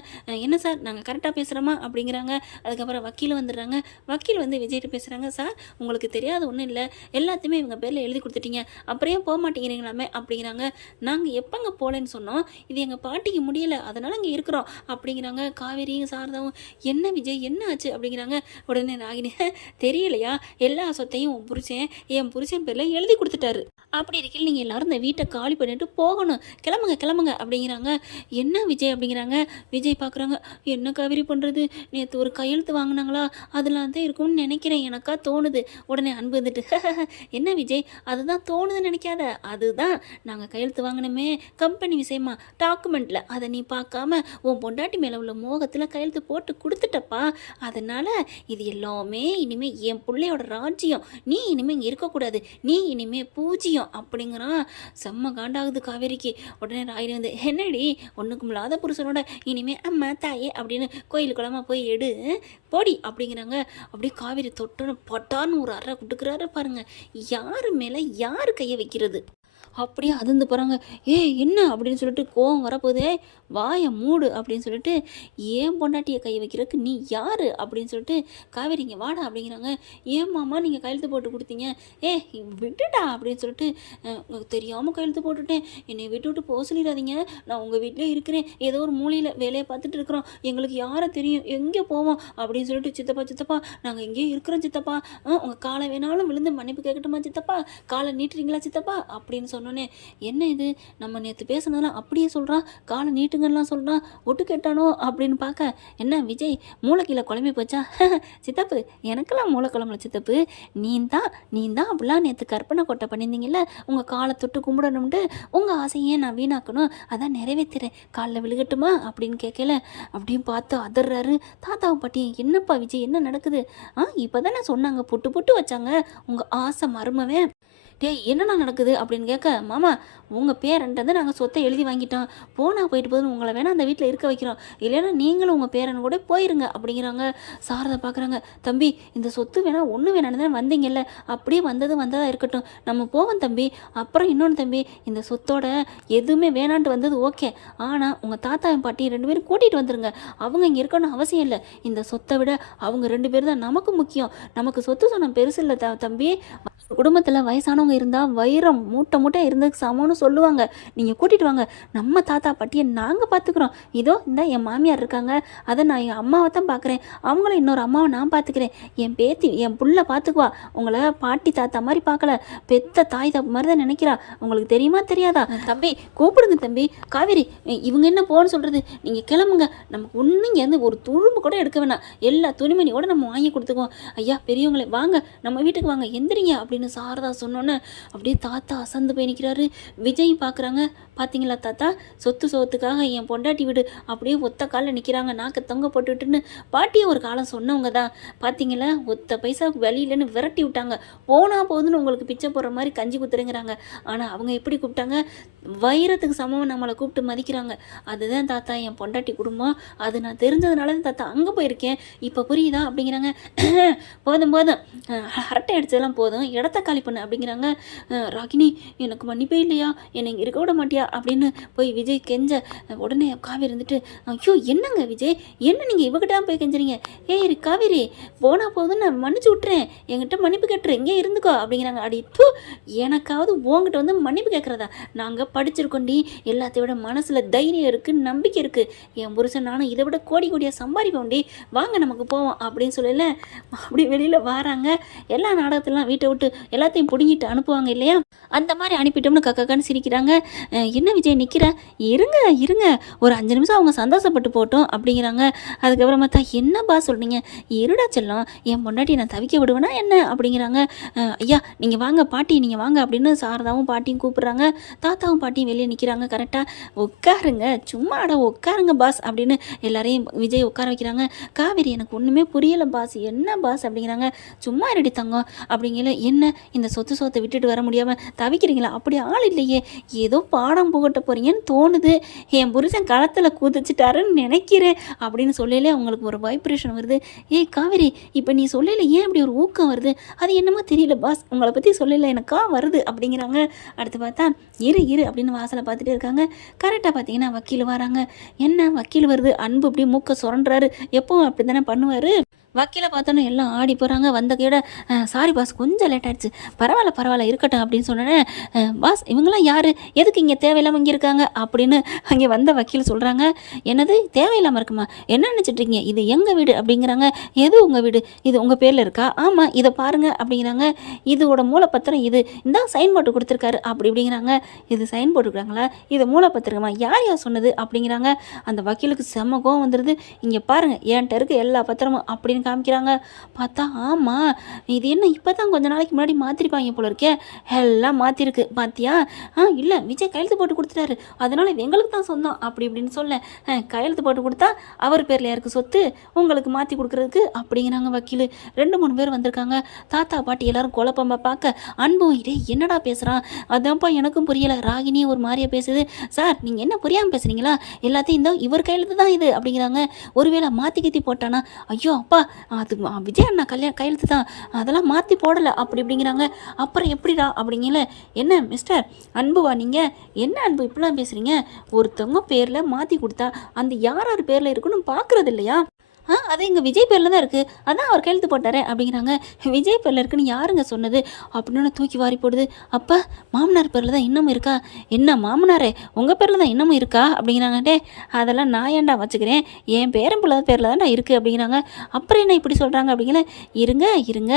என்ன சார் நாங்கள் கரெக்டாக பேசுகிறோமா அப்படிங்கிறாங்க. அதுக்கப்புறம் வக்கீல் வந்துடுறாங்க. வக்கீல் வந்து விஜய்கிட்ட பேசுகிறாங்க. சார் உங்களுக்கு தெரியாத ஒன்றும் இல்லை, எல்லாத்தையுமே இவங்க பேரில் எழுதி கொடுத்துட்டீங்க, அப்புறம் போக மாட்டேங்கிறீங்களாமே அப்படிங்கிறாங்க. நாங்கள் எப்போங்க போகலன்னு சொன்னோம், இது எங்கள் பாட்டிக்கு முடியலை அதனால் அங்கே இருக்கிறோம் அப்படிங்கிறாங்க. காவேரியும் சாரதாவும் என்ன விஜய் என்ன ஆச்சு அப்படிங்கிறாங்க. உடனே ராகினி, தெரியலையா, எல்லா சொத்தையும் என் புருஷன் பேரில் எழுதி கொடுத்துட்டாரு, அப்படி இருக்கையில் நீங்கள் எல்லாரும் இந்த வீட்டை காலி பண்ணிட்டு போகணும், கிளம்புங்க அப்படிங்கிறாங்க. என்ன விஜய் அப்படிங்கிறாங்க. விஜய் பார்க்குறாங்க, என்ன காவேரி பண்ணுறது, நேற்று ஒரு கையெழுத்து வாங்கினாங்களா, அதெல்லாம் தான் இருக்கும்னு நினைக்கிறேன், எனக்கா தோணுது. உடனே அன்பு வந்துட்டு, என்ன விஜய் அதுதான் தோணுதுன்னு நினைக்காத, அதுதான் நாங்கள் கையெழுத்து வாங்கினோமே கம்பெனி விஷயமா டாக்குமெண்ட்டில், அதை நீ பார்க்காம உன் பொண்டாட்டி மேலே உள்ள மோகத்தில் கையெழுத்து போட்டு கொடுத்துட்டப்பா, அதனால் இது எல்லாமே இனிமேல் என் பிள்ளையோட ராஜ்யம், நீ இனிமேல் இங்கே இருக்கக்கூடாது, நீ இனிமேல் பூஜ்யம் அப்படிங்கிறான். செம்ம காண்டாகுது காவேரிக்கு. உடனே ராகினி வந்து, என்னடி ஒன்றுக்கும் இல்லாத புருஷனோட இனிமேல் அம்மா தாயே அப்படின்னு கோயிலுக்குள்ளமாக போய் எடு போடி அப்படிங்கிறாங்க. அப்படியே காவேரி தொட்டோன்னு பட்டான்னு ஒரு அறை கொடுக்குறாரு பாருங்க. யார் மேலே யார் கையை வைக்கிறது அப்படியே அதிர்ந்து போகிறாங்க. என்ன அப்படின்னு சொல்லிட்டு கோவம் வரப்போதே, வாயை மூடு அப்படின்னு சொல்லிட்டு, ஏன் பொண்டாட்டியை கை வைக்கிறதுக்கு நீ யார் அப்படின்னு சொல்லிட்டு காவேரிங்க வாடா அப்படிங்கிறாங்க. ஏன் மாமா நீங்கள் கையெழுத்து போட்டு கொடுத்தீங்க, விட்டுடா அப்படின்னு சொல்லிட்டு, தெரியாமல் கையெழுத்து போட்டுட்டேன், என்னை விட்டு போக சொல்லிடாதீங்க, நான் உங்கள் வீட்டிலே இருக்கிறேன், ஏதோ ஒரு மூலையில் வேலையை பார்த்துட்டு இருக்கிறோம், எங்களுக்கு யாரை தெரியும், எங்கே போவோம் அப்படின்னு சொல்லிட்டு, சித்தப்பா நாங்கள் எங்கேயும் இருக்கிறோம் சித்தப்பா, உங்கள் காலை வேணாலும் விழுந்து மன்னிப்பு கேட்கட்டுமா சித்தப்பா, காலை நீட்டுறீங்களா சித்தப்பா அப்படின்னு சொன்னோம். சொன்னோன்னே என்ன இது நம்ம நேற்று பேசுனதெல்லாம் அப்படியே சொல்கிறான், காலை நீட்டுங்கலாம் சொல்கிறான், ஒட்டு கேட்டானோ அப்படின்னு பார்க்க என்ன விஜய் மூளைக்கீழே குழம்பி போச்சா? சித்தப்பு எனக்கெல்லாம் மூளை குழம்புல சித்தப்பு, நீ தான் அப்படிலாம் நேற்று கற்பனை கொட்டை பண்ணியிருந்தீங்கல்ல, உங்கள் காலை தொட்டு கும்பிடணும்ட்டு உங்கள் ஆசையே நான் வீணாக்கணும், அதான் நிறைவேற்றுறேன், காலில் விழுகட்டுமா அப்படின்னு கேட்கல. அப்படின்னு பார்த்து அதர்றாரு தாத்தாவை பாட்டி. என்னப்பா விஜய் என்ன நடக்குது? இப்போ தானே சொன்னாங்க புட்டு புட்டு வச்சாங்க உங்கள் ஆசை மருமவன். டேய் என்னென்ன நடக்குது அப்படின்னு கேட்க, மாமா உங்கள் பேரன்ட்டு நாங்கள் சொத்தை எழுதி வாங்கிட்டோம், போனால் போயிட்டு போதும், உங்களை வேணால் அந்த வீட்டில் இருக்க வைக்கிறோம், இல்லைன்னா நீங்களும் உங்கள் பேரன் கூட போயிருங்க அப்படிங்கிறாங்க. சாரதை பார்க்குறாங்க, தம்பி இந்த சொத்து வேணாம் ஒன்று வேணான்னு தான் வந்தீங்கல்ல, அப்படியே வந்ததாக இருக்கட்டும், நம்ம போவோம் தம்பி. அப்புறம் இன்னொன்று தம்பி, இந்த சொத்தோட எதுவுமே வேணான்ட்டு வந்தது ஓகே, ஆனால் உங்கள் தாத்தா பாட்டி 2 பேரும் கூட்டிகிட்டு வந்துருங்க, அவங்க இங்கே இருக்கணும்னு அவசியம் இல்லை, இந்த சொத்தை விட அவங்க 2 பேர் தான் நமக்கு முக்கியம், நமக்கு சொத்து சொன்ன பெருசு இல்லை தம்பி, குடும்பத்தில் வயசானவங்க இருந்தால் வைரம் மூட்டை இருந்ததுக்கு சமம்னு சொல்லுவாங்க, நீங்கள் கூட்டிகிட்டு வாங்க, நம்ம தாத்தா பாட்டியை நாங்கள் பார்த்துக்குறோம், இதோ இந்த என் மாமியார் இருக்காங்க, அதை நான் என் அம்மாவை தான் பார்க்குறேன், அவங்களும் இன்னொரு அம்மாவை நான் பார்த்துக்கிறேன், என் பேத்தி என் புள்ள பார்த்துக்குவா, உங்களை பாட்டி தாத்தா மாதிரி பார்க்கல, பெத்த தாய் தாப்பு மாதிரி தான் நினைக்கிறா, உங்களுக்கு தெரியுமா தெரியாதா? தம்பி கூப்பிடுங்க தம்பி, காவேரி இவங்க என்ன போன்னு சொல்கிறது, நீங்கள் கிளம்புங்க, நமக்கு ஒன்றும் இங்கேருந்து ஒரு துரும்பு கூட எடுக்க வேணாம், எல்லா துணிமணியோடு நம்ம வாங்கி கொடுத்துக்குவோம், ஐயா பெரியவங்களே வாங்க நம்ம வீட்டுக்கு வாங்க எந்திரிங்க அப்படின்னு சாரதா சொன்னோன்னே அப்படியே தாத்தா அசந்து போய் நிற்கிறாரு. விஜய் பார்க்குறாங்க, பார்த்தீங்களா தாத்தா சொத்துக்காக என் பொண்டாட்டி வீடு அப்படியே ஒத்த காலில் நிற்கிறாங்க, நாக்கு தொங்க போட்டுட்டுன்னு பாட்டியை ஒரு காலம் சொன்னவங்க தான், பார்த்தீங்களா ஒத்த பைசாவுக்கு வெளியிலன்னு விரட்டி விட்டாங்க, போனால் போதுன்னு உங்களுக்கு பிச்சை போடுற மாதிரி கஞ்சி குத்துறேங்கிறாங்க, ஆனால் அவங்க எப்படி கூப்பிட்டாங்க, வைரத்துக்கு சமம் நம்மளை கூப்பிட்டு மதிக்கிறாங்க, அதுதான் தாத்தா என் பொண்டாட்டி குடும்பம், அது நான் தெரிஞ்சதுனால தான் தாத்தா அங்கே போயிருக்கேன், இப்போ புரியுதா அப்படிங்கிறாங்க. போதும் அரட்டை அடித்ததெல்லாம் போதும், இடத்த காலி பண்ணு அப்படிங்கிறாங்க. ராகினி எனக்கு மன்னிப்பே இல்லையா, என்னை இங்கே இருக்க விட மாட்டியா அப்படின்னு போய் விஜய் கெஞ்ச, உடனே காவேரி இருந்துட்டு, ஐயோ என்னங்க விஜய் என்ன நீங்கள் இவகிட்ட போய் கெஞ்சுறீங்க, ஏய் காவேரி போனால் போதும் நான் மன்னிச்சு விட்டுறேன், என்கிட்ட மன்னிப்பு கேட்டுறேன், இங்கே இருந்துக்கோ அப்படிங்கிறாங்க. அடி இப்போ எனக்காவது உங்ககிட்ட வந்து மன்னிப்பு கேட்குறதா, நாங்கள் படிச்சிருக்கோண்டி, எல்லாத்தையும் விட மனசில் தைரியம் இருக்குது, நம்பிக்கை இருக்குது, என் புருஷன் நானும் இதை விட கோடியாக சம்பாதிப்போண்டி, வாங்க நமக்கு போவோம் அப்படின்னு சொல்லல. அப்படி வெளியில் வராங்க, எல்லா நாடகத்திலாம் வீட்டை விட்டு எல்லாத்தையும் பிடுங்கிட்டு அனுப்புவாங்க இல்லையா, அந்த மாதிரி அனுப்பிட்டோம்னு கக்கன்னு சிரிக்கிறாங்க. என்ன விஜய் நிற்கிற, இருங்க ஒரு 5 நிமிஷம் அவங்க சந்தோஷப்பட்டு போட்டோம் அப்படிங்கிறாங்க. அதுக்கப்புறமா தான் என்னப்பா சொல்கிறீங்க, இருடா செல்லம் என் பொண்டாட்டி நான் தவிக்க விடுவேனா என்ன அப்படிங்கிறாங்க. ஐயா நீங்கள் வாங்க பாட்டி நீங்கள் வாங்க அப்படின்னு சாரதாவும் பாட்டியும் கூப்பிட்றாங்க. தாத்தாவும் பாட்டியும் வெளியே நிற்கிறாங்க. கரெக்டாக உட்காருங்க சும்மா உட்காருங்க பாஸ் அப்படின்னு எல்லாரையும் விஜய் உட்கார வைக்கிறாங்க. காவேரி எனக்கு ஒன்றுமே புரியலை பாஸ், என்ன பாஸ் அப்படிங்கிறாங்க. சும்மா ரெடி தங்கம் அப்படிங்கல, என்ன இந்த சொத்தை விட்டுட்டு வர முடியாமல் தவிக்கிறீங்களா, அப்படி ஆள் இல்லையே, ஏதோ பாடம் புகட்ட போகிறீங்கன்னு தோணுது, என் புருஷன் களத்தில் குதிச்சிட்டாருன்னு நினைக்கிறேன் அப்படின்னு சொல்லலே அவங்களுக்கு ஒரு வைப்ரேஷன் வருது. ஏய் காவேரி இப்போ நீ சொல்லலை ஏன் அப்படி ஒரு ஊக்கம் வருது, அது என்னமோ தெரியல பாஸ், உங்களை பற்றி சொல்லலை எனக்கா வருது அப்படிங்கிறாங்க. அடுத்து பார்த்தா இரு அப்படின்னு வாசலை பார்த்துட்டே இருக்காங்க. கரெக்டாக பார்த்தீங்கன்னா வக்கீல் வராங்க. என்ன வக்கீல் வருது, அன்பு அப்படியே மூக்க சுரண்டுறாரு, எப்பவும் அப்படி தானே பண்ணுவார். வக்கீலை பார்த்தோன்னே எல்லாம் ஆடி போகிறாங்க. வந்த கையோட சாரி பாஸ் கொஞ்சம் லேட் ஆகிடுச்சு, பரவாயில்ல இருக்கட்டும் அப்படின்னு சொன்னேன். பாஸ் இவங்களாம் யார், எதுக்கு இங்கே தேவையில்லாமல் இங்கே இருக்காங்க அப்படின்னு அங்கே வந்த வக்கீல் சொல்கிறாங்க. என்னது தேவையில்லாமல் இருக்குமா, என்ன நினச்சிட்ருக்கீங்க, இது எங்கள் வீடு அப்படிங்கிறாங்க. எது உங்கள் வீடு, இது உங்கள் பேரில் இருக்கா, ஆமாம் இதை பாருங்கள் அப்படிங்கிறாங்க. இதோட மூலப்பத்திரம் இது, இந்த சைன் போட்டு கொடுத்துருக்காரு அப்படிங்கிறாங்க. இது சைன் போட்டுருக்காங்களா, இது மூலப்பத்திரமா, யார் சொன்னது அப்படிங்கிறாங்க. அந்த வக்கீலுக்கு செம்ம கோவம் வந்துடுது. இங்கே பாருங்கள் என்கிட்ட இருக்க எல்லா பத்திரமும் அப்படின்னு காமிக்கிறாங்க. பார்த்தா ஆமாம் இது என்ன இப்போ தான் கொஞ்ச நாளைக்கு முன்னாடி மாற்றிருப்பாங்க போல இருக்கே, எல்லாம் மாற்றிருக்கு பார்த்தியா, இல்லை விஜய் கையெழுத்து போட்டு கொடுத்துட்டாரு, அதனால் இது எங்களுக்கு தான் சொந்தம் இப்படின்னு சொல்ல, கையெழுத்து போட்டு கொடுத்தா அவர் பேரில் யாருக்கு சொத்து, உங்களுக்கு மாற்றி கொடுக்குறதுக்கு அப்படிங்கிறாங்க வக்கீல். 2-3 பேர் வந்திருக்காங்க. தாத்தா பாட்டி எல்லாரும் குழப்பமா பார்க்க, அன்பும் இதே என்னடா பேசுகிறான், அதான்ப்பா எனக்கும் புரியலை, ராகினியும் ஒரு மாதிரியா பேசுது, சார் நீங்கள் என்ன புரியாமல் பேசுகிறீங்களா, எல்லாத்தையும் இந்த இவர் கையெழுத்து தான் இது அப்படிங்கிறாங்க. ஒருவேளை மாற்றி கத்தி போட்டானா, ஐயோ அப்பா அது விஜய் அண்ணா கையெழுத்து தான், அதெல்லாம் மாற்றி போடலை அப்படிங்கிறாங்க. அப்புறம் எப்படிடா அப்படிங்கல, என்ன மிஸ்டர் அன்புவா நீங்கள், என்ன அன்பு இப்படிலாம் பேசுகிறீங்க, ஒருத்தவங்க பேரில் மாற்றி கொடுத்தா அந்த யார் பேரில் இருக்குன்னு பார்க்குறது இல்லையா, அது எங்கள் விஜய் பேரில் தான் இருக்குது, அதான் அவர் கையெழுத்து போட்டாரே அப்படிங்கிறாங்க. விஜய் பேரில் இருக்குன்னு யாருங்க சொன்னது அப்படின்னு தூக்கி வாரி போடுது. அப்போ மாமனார் பேரில் தான் இன்னமும் இருக்கா? என்ன மாமனாரே உங்கள் பேரில் தான் இன்னமும் இருக்கா அப்படிங்கிறாங்க. அதெல்லாம் நான் ஏன்டா வச்சுக்கிறேன், என் பேரன் பேரில் தான் நான் இருக்குது அப்படிங்கிறாங்க. அப்புறம் என்ன இப்படி சொல்கிறாங்க அப்படிங்கிற, இருங்க இருங்க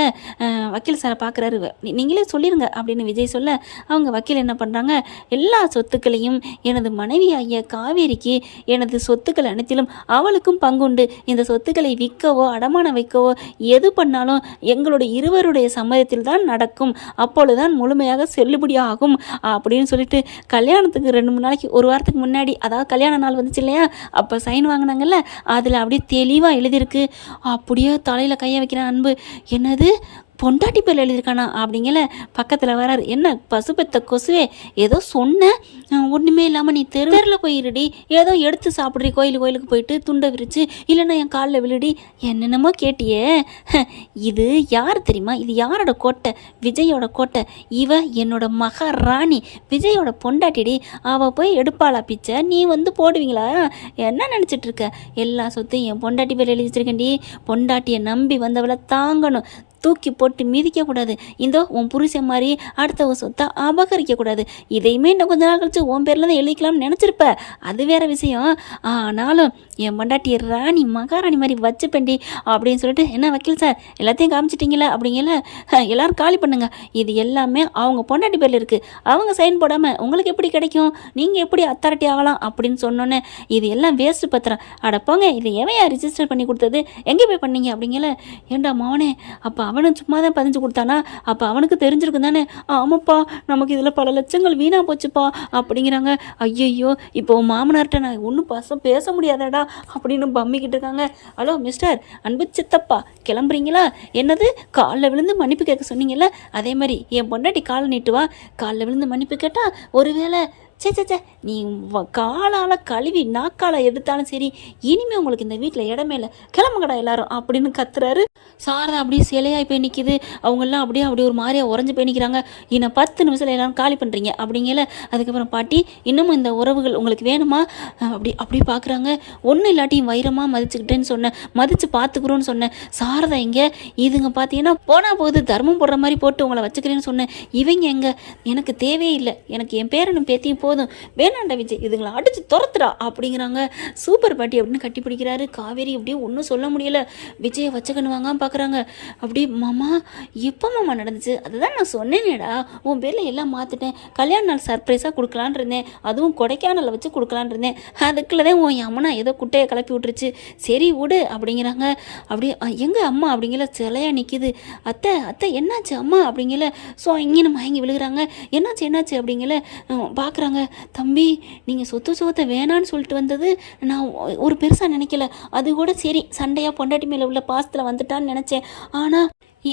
வக்கீல் சாரை பார்க்குறாரு, நீங்களே சொல்லிடுங்க அப்படின்னு விஜய் சொல்ல, அவங்க வக்கீல் என்ன பண்ணுறாங்க, எல்லா சொத்துக்களையும் எனது மனைவி ஆகிய காவேரிக்கு எனது சொத்துக்கள் அனைத்திலும் அவளுக்கும் பங்குண்டு, இந்த சொத்துக்களை விற்கவோ அடமானம் வைக்கவோ எது பண்ணாலும் எங்களுடைய இருவருடைய சம்மதத்தில் தான் நடக்கும், அப்பொழுதுதான் முழுமையாக செல்லுபடியாகும் அப்படின்னு சொல்லிட்டு கல்யாணத்துக்கு 2-3 நாளைக்கு ஒரு வாரத்துக்கு முன்னாடி, அதாவது கல்யாண நாள் வந்துச்சு இல்லையா, அப்போ சைன் வாங்கினாங்கல்ல, அதில் அப்படியே தெளிவாக எழுதியிருக்கு. அப்படியே தலையில் கையை வைக்கிறேன் அன்பு, என்னது பொண்டாட்டி பேர் எழுதியிருக்கானா அப்படிங்கல பக்கத்தில் வராரு. என்ன பசுபெத்த கொசுவே, ஏதோ சொன்ன ஒன்றுமே இல்லாமல் நீ தெருவில் போயிருடி, ஏதோ எடுத்து சாப்பிட்றி, கோயிலுக்கு போயிட்டு துண்டை விரிச்சு, இல்லைன்னா என் காலில் விழுடி, என்னென்னமோ கேட்டியே. இது யார் தெரியுமா, இது யாரோட கோட்டை, விஜயோட கோட்டை. இவ என்னோட மகாராணி, விஜயோட பொண்டாட்டிடி, அவள் போய் எடுப்பாளா பிச்சை, நீ வந்து போடுவீங்களா? என்ன நினச்சிட்டு இருக்க? எல்லா சொத்தையும் என் பொண்டாட்டி பேர் எழுதி வச்சிருக்கேன்டி, பொண்டாட்டியை நம்பி வந்தவளை தாங்கணும், தூக்கி போட்டு மிதிக்கக்கூடாது, இந்த உன் புருஷன் மாதிரி அடுத்த சொத்தை அபகரிக்கக்கூடாது. இதையுமே இன்னும் கொஞ்ச நாள் கழிச்சு உன் பேரில் தான் எழுதிக்கலாம்னு நினச்சிருப்ப, அது வேற விஷயம். ஆனாலும் என் பொண்டாட்டி ராணி மகாராணி மாதிரி வச்சுப்பேண்டி அப்படின்னு சொல்லிட்டு, என்ன வக்கீல் சார் எல்லாத்தையும் காமிச்சிட்டிங்களா அப்படிங்கல, எல்லோரும் காலி பண்ணுங்க, இது எல்லாமே அவங்க பொண்டாட்டி பேரில் இருக்குது, அவங்க சைன் போடாமல் உங்களுக்கு எப்படி கிடைக்கும், நீங்கள் எப்படி அத்தாரிட்டி ஆகலாம் அப்படின்னு சொன்னோன்னே, இது எல்லாம் வேஸ்ட்டு பத்திரம், அட போங்க, இது எவையா ரிஜிஸ்டர் பண்ணி கொடுத்தது, எங்கே போய் பண்ணீங்க அப்படிங்கல. ஏண்டா மோனே, அப்போ அவனும் சும்மா தான் பதிஞ்சு கொடுத்தானா, அப்போ அவனுக்கு தெரிஞ்சிருக்கும் தானே. ஆமாப்பா, நமக்கு இதில் பல லட்சங்கள் வீணாக போச்சுப்பா அப்படிங்கிறாங்க. ஐயையோ, இப்போ மாமனார்கிட்ட நான் ஒன்றும் பேச முடியாதடா அப்படின்னு பம்மிக்கிட்டு இருக்காங்க. ஹலோ மிஸ்டர் அன்பு சித்தப்பா, கிளம்புறீங்களா? என்னது காலில் விழுந்து மன்னிப்பு கேட்க சொன்னீங்கல்ல, அதே மாதிரி என் பொண்டாட்டி காலை நீட்டுவா, காலில் விழுந்து மன்னிப்பு கேட்டால் ஒருவேளை சே நீ காலால் கழுவி நாக்கால எடுத்தாலும் சரி, இனிமேல் உங்களுக்கு இந்த வீட்டில் இடமே இல்லை, கிளம்புங்கடா எல்லாரும் அப்படின்னு கத்துறாரு. சாரதா அப்படியே சிலையாகி போய் நிற்கிது. அவங்கெல்லாம் அப்படியே ஒரு மாதிரியாக உறைஞ்சி போய் நிற்கிறாங்க. இன்னும் 10 நிமிஷத்தில் எல்லாரும் காலி பண்ணுறீங்க அப்படிங்கல. அதுக்கப்புறம் பாட்டி, இன்னமும் இந்த உறவுகள் உங்களுக்கு வேணுமா அப்படி பார்க்குறாங்க. ஒன்றும் இல்லாட்டியும் வைரமாக மதிச்சுக்கிட்டேன்னு சொன்னேன், மதித்து பார்த்துக்குறோன்னு சொன்னேன். சாரதா இங்கே இதுங்க பார்த்தீங்கன்னா போனால் போகுது, தர்மம் போடுற மாதிரி போட்டு உங்களை வச்சுக்கிறேன்னு சொன்னேன். இவங்க எங்கே, எனக்கு தேவையே இல்லை, எனக்கு என் பேரனும் பேத்தியும் போதும், வேணாண்டா விஜய், இதுங்களை அடிச்சு துரத்துடா அப்படிங்கிறாங்க. சூப்பர் பாட்டி அப்படின்னு கட்டி பிடிக்கிறாரு. காவேரி அப்படியே ஒன்றும் சொல்ல முடியல. விஜயை வச்சக்கன்னு வாங்காமல் பார்க்குறாங்க. அப்படி மாமா எப்போ மாமா நடந்துச்சு, அதுதான் நான் சொன்னேனேடா, உன் பேரில் எல்லாம் மாற்றிட்டேன், கல்யாண நாள் சர்ப்ரைஸாக கொடுக்கலான் இருந்தேன், அதுவும் கொடைக்கானலில் வச்சு கொடுக்கலான் இருந்தேன், அதுக்குள்ளதான் உன் அம்மனா ஏதோ குட்டையை கிளப்பி விட்டுருச்சு, சரி விடு அப்படிங்கிறாங்க. அப்படியே எங்கள் அம்மா அப்படிங்கிற சிலையாக நிற்கிது. அத்தை என்னாச்சு அம்மா அப்படிங்கல. ஸோ இங்கே மயங்கி விழுகிறாங்க. என்னாச்சு அப்படிங்கல பார்க்குறாங்க. தம்பி, நீங்கள் சொத்தை வேணான்னு சொல்லிட்டு வந்தது நான் ஒரு பெருசாக நினைக்கல, அது கூட சரி சண்டையாக பொண்டாட்டி மேலே உள்ள பாசத்தில் வந்துட்டான்னு நினச்சேன். ஆனால்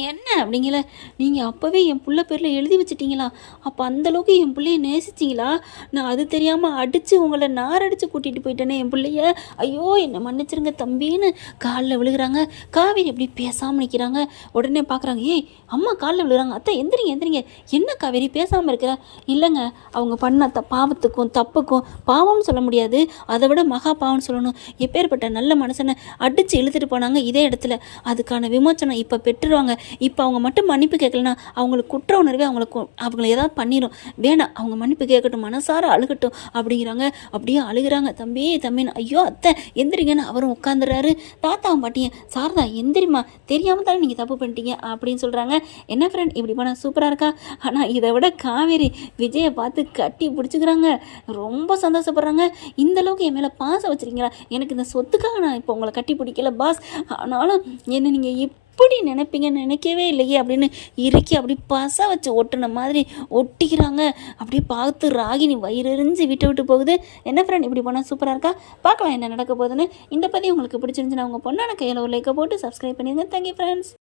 என்ன அப்படிங்கல, நீங்கள் அப்போவே என் புள்ள பேரில் எழுதி வச்சிட்டிங்களா, அப்போ அந்தளவுக்கு என் பிள்ளைய நேசிச்சிங்களா, நான் அது தெரியாமல் அடித்து உங்களை நாரடித்து கூட்டிகிட்டு போயிட்டேனே என் பிள்ளைய, ஐயோ என்னை மன்னிச்சிருங்க தம்பின்னு காலில் விழுகிறாங்க. காவேரி எப்படி பேசாமல் நிற்கிறாங்க. உடனே பார்க்குறாங்க, ஏய் அம்மா காலில் விழுகிறாங்க. அத்தை எந்திரிங்க, என்ன காவேரி பேசாமல் இருக்கிற? இல்லைங்க, அவங்க பண்ண பாவத்துக்கும் தப்புக்கும் பாவம்னு சொல்ல முடியாது, அதை விட மகா பாவம்னு சொல்லணும். எப்பேற்பட்ட நல்ல மனுஷனை அடித்து இழுத்துட்டு போனாங்க இதே இடத்துல, அதுக்கான விமோச்சனம் இப்போ பெற்றுருவாங்க. இப்போ அவங்க மட்டும் மன்னிப்பு கேட்கலன்னா அவங்களுக்கு குற்ற உணர்வே அவங்களை ஏதாவது பண்ணிடும். வேணாம், அவங்க மன்னிப்பு கேட்கட்டும், மனசார அழுகட்டும் அப்படிங்கிறாங்க. அப்படியே அழுகிறாங்க. தம்பின்னு, ஐயோ அத்தை எந்திரிங்கன்னு அவரும் உட்காந்துடுறாரு. தாத்தாவும் பாட்டியன், சாரதா எந்திரிமா, தெரியாமல் தானே நீங்கள் தப்பு பண்ணிட்டீங்க அப்படின்னு சொல்கிறாங்க. என்ன ஃப்ரெண்ட் இப்படி பண்ணால் சூப்பராக இருக்கா? ஆனால் இதை விட காவேரி விஜயை பார்த்து கட்டி பிடிச்சிக்கிறாங்க. ரொம்ப சந்தோஷப்படுறாங்க. இந்தளவுக்கு என் மேலே பாசம் வச்சுருக்கீங்களா, எனக்கு இந்த சொத்துக்காக நான் இப்போ உங்களை கட்டி பிடிக்கல பாஸ், ஆனாலும் என்ன நீங்கள் இப்படி நினைப்பீங்கன்னு நினைக்கவே இல்லையே அப்படின்னு இறுக்கி அப்படி பசை வச்சு ஒட்டுன மாதிரி ஒட்டிக்கிறாங்க. அப்படியே பார்த்து ராகினி வயிறெறிஞ்சு விட்டு போகுது. என்ன ஃப்ரெண்ட் இப்படி போனால் சூப்பராக இருக்கா? பார்க்கலாம் என்ன நடக்க போகுதுன்னு. இந்த பதிவு உங்களுக்கு பிடிச்சிருந்துச்சுன்னா உங்கள் பொண்ணான கையில் ஒரு லைக்கை போட்டு சப்ஸ்கிரைப் பண்ணிடுங்க. Thank you friends.